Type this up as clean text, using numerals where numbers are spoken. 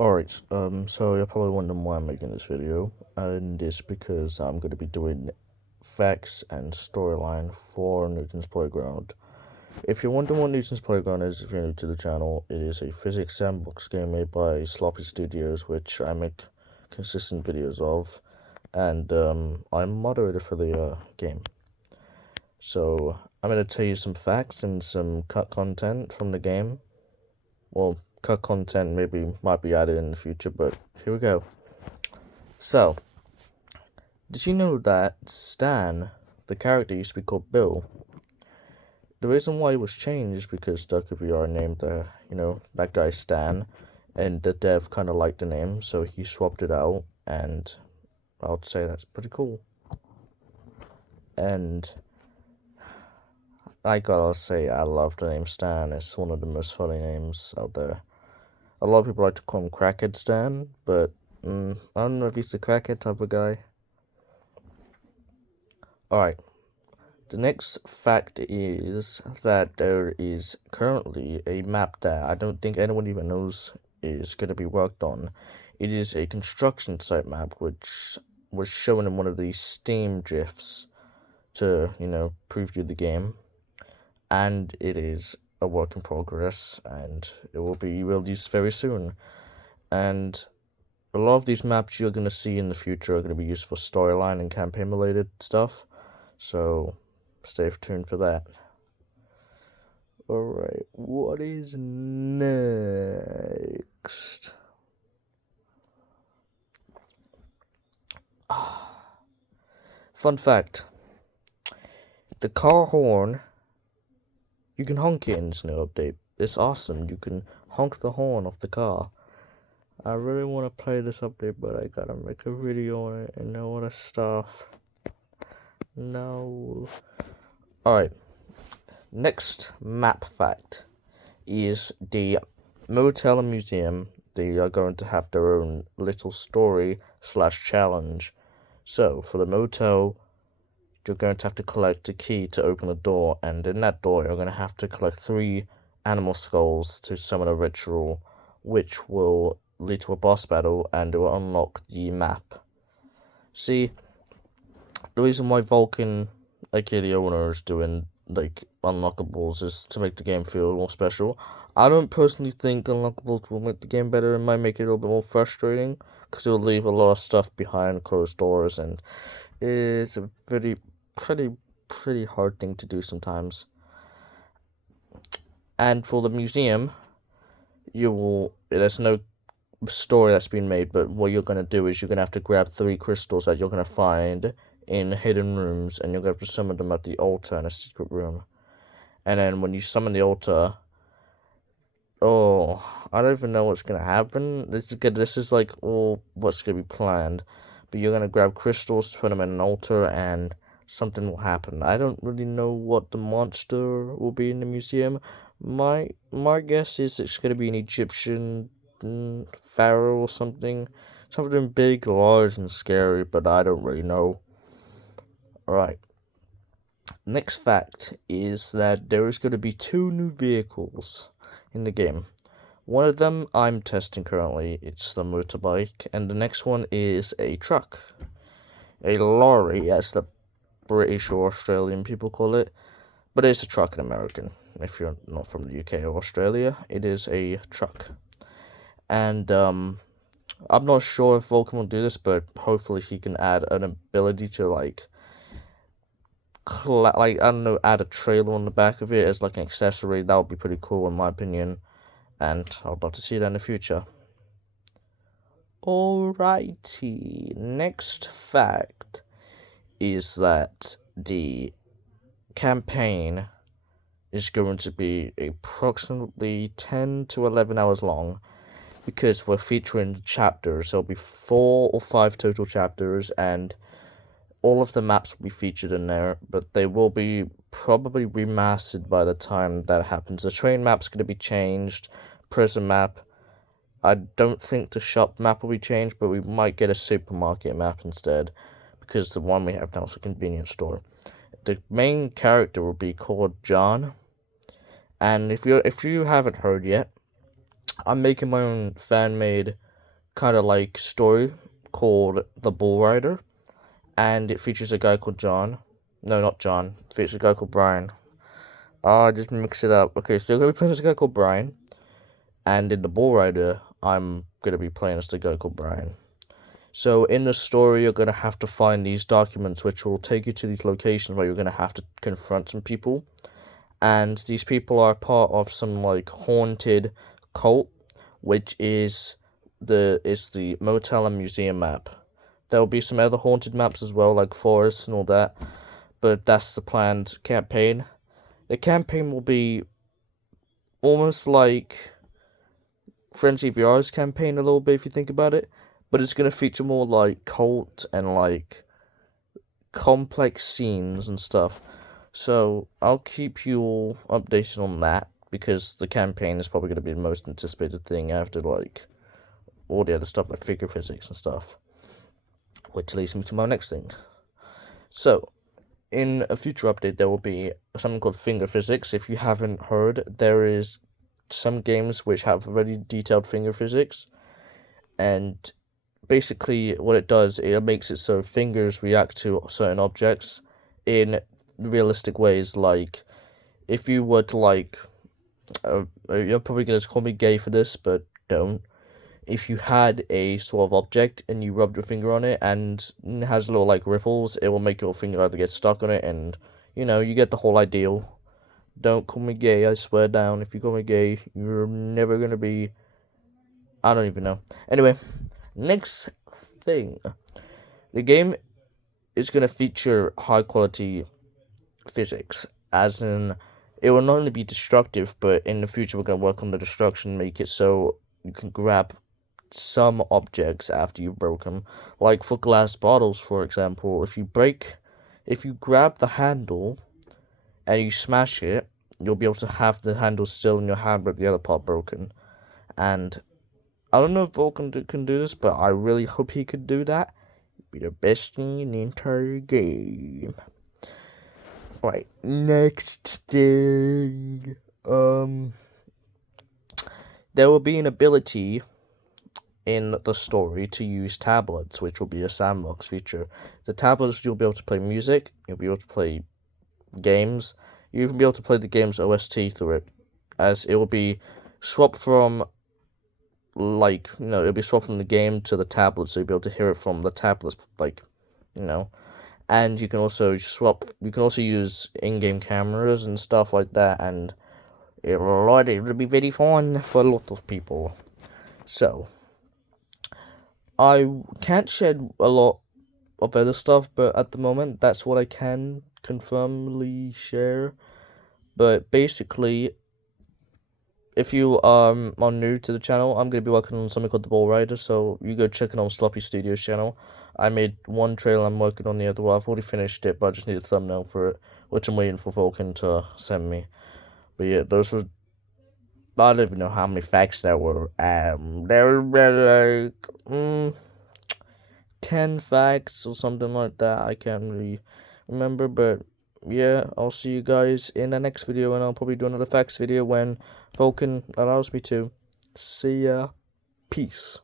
Alright, so you're probably wondering why I'm making this video, and it's because I'm going to be doing facts and storyline for Newton's Playground. If you're wondering what Newton's Playground is, if you're new to the channel, it is a physics sandbox game made by Sloppy Studios, which I make consistent videos of, and I'm moderator for the game. So, I'm going to tell you some facts and some cut content from the game. Well, cut content might be added in the future, but here we go. So, did you know that Stan, the character, used to be called Bill? The reason why it was changed is because VR named that guy Stan, and the dev kind of liked the name, so he swapped it out, and I would say that's pretty cool. And I gotta say, I love the name Stan. It's one of the most funny names out there. A lot of people like to call him Crackhead Stan, but I don't know if he's the crackhead type of guy. Alright, the next fact is that there is currently a map that I don't think anyone even knows is going to be worked on. It is a construction site map, which was shown in one of these Steam GIFs to, preview the game. And it is a work in progress, and it will be released very soon. And a lot of these maps you're going to see in the future are going to be used for storyline and campaign related stuff, so stay tuned for that. Alright, what is next? Fun fact, the car horn, you can honk it in this new update. It's awesome. You can honk the horn of the car. I really want to play this update, but I gotta make a video on it and all that stuff. No. Alright. Next map fact is the motel and museum. They are going to have their own little story / challenge. So, for the motel, you're going to have to collect a key to open a door, and in that door, you're going to have to collect 3 animal skulls to summon a ritual, which will lead to a boss battle, and it will unlock the map. See, the reason why Vulcan, aka the owner, is doing unlockables is to make the game feel more special. I don't personally think unlockables will make the game better. It might make it a little bit more frustrating because it will leave a lot of stuff behind closed doors, and it's a pretty hard thing to do sometimes. And for the museum, there's no story that's been made, but what you're gonna do is you're gonna have to grab 3 crystals that you're gonna find in hidden rooms, and you're gonna have to summon them at the altar in a secret room. And then when you summon the altar, I don't even know what's gonna happen. This is like all what's gonna be planned, but you're gonna grab crystals, put them in an altar, and something will happen. I don't really know what the monster will be in the museum. My guess is it's gonna be an Egyptian pharaoh or something big, large, and scary, but I don't really know. Alright. Next fact is that there is going to be 2 new vehicles in the game. One of them I'm testing currently, it's the motorbike, and the next one is a truck. A lorry, as the British or Australian people call it, but it's a truck in American. If you're not from the UK or Australia, it is a truck. And I'm not sure if Vulcan will do this, but hopefully he can add an ability to I don't know, add a trailer on the back of it as an accessory. That would be pretty cool in my opinion, and I'd love to see that in the future. Alrighty, next fact is that the campaign is going to be approximately 10 to 11 hours long, because we're featuring chapters. There'll be 4 or 5 total chapters, and all of the maps will be featured in there, but they will be probably remastered by the time that happens. The train map's going to be changed, prison map. I don't think the shop map will be changed, but we might get a supermarket map instead, because the one we have now is a convenience store. The main character will be called John, and if you haven't heard yet, I'm making my own fan-made kind of like story called The Bull Rider, and it features a guy called John. No, not John. It features a guy called Brian. Oh, I just mix it up. Okay, so you're gonna be playing as a guy called Brian, and in The Bull Rider, I'm gonna be playing as the guy called Brian. So in the story, you're gonna have to find these documents, which will take you to these locations where you're gonna have to confront some people, and these people are part of some like haunted cult, which is the motel and museum map. There will be some other haunted maps as well, like forests and all that, but that's the planned campaign. The campaign will be almost like Frenzy VR's campaign a little bit if you think about it, but it's gonna feature more like cult and like complex scenes and stuff. So I'll keep you all updated on that because the campaign is probably gonna be the most anticipated thing after like all the other stuff like figure physics and stuff. Which leads me to my next thing. So, in a future update, there will be something called finger physics. If you haven't heard, there is some games which have very detailed finger physics, and basically what it does, it makes it so fingers react to certain objects in realistic ways. Like, if you were to like, you're probably gonna call me gay for this, but don't. If you had a sort of object and you rubbed your finger on it and it has little like ripples, it will make your finger either get stuck on it, and you get the whole ideal. Don't call me gay, I swear down. If you call me gay, you're never gonna be. I don't even know. Anyway, next thing. The game is gonna feature high quality physics, as in it will not only be destructive, but in the future we're gonna work on the destruction, make it so you can grab some objects after you broke them. Like for glass bottles, for example, if you grab the handle and you smash it, you'll be able to have the handle still in your hand but the other part broken. And I don't know if Vulcan can do this, but I really hope he could do that. It'd be the best thing in the entire game. Right, next thing. There will be an ability in the story to use tablets, which will be a sandbox feature. The tablets, you'll be able to play music, you'll be able to play games, you'll even be able to play the game's OST through it, as it will be swapped from, it'll be swapped from the game to the tablet, so you'll be able to hear it from the tablets, and you can also use in-game cameras and stuff like that, and it'll be very fun for a lot of people. So, I can't shed a lot of other stuff, but at the moment, that's what I can confirmly share. But basically, if you are new to the channel, I'm going to be working on something called The Bull Rider, so you go check it on Sloppy Studios channel. I made one trailer, I'm working on the other one. I've already finished it, but I just need a thumbnail for it, which I'm waiting for Vulcan to send me. But yeah, those were... I don't even know how many facts there were. There were like 10 facts or something like that. I can't really remember, but yeah, I'll see you guys in the next video, and I'll probably do another facts video when Vulcan allows me to. See ya. Peace.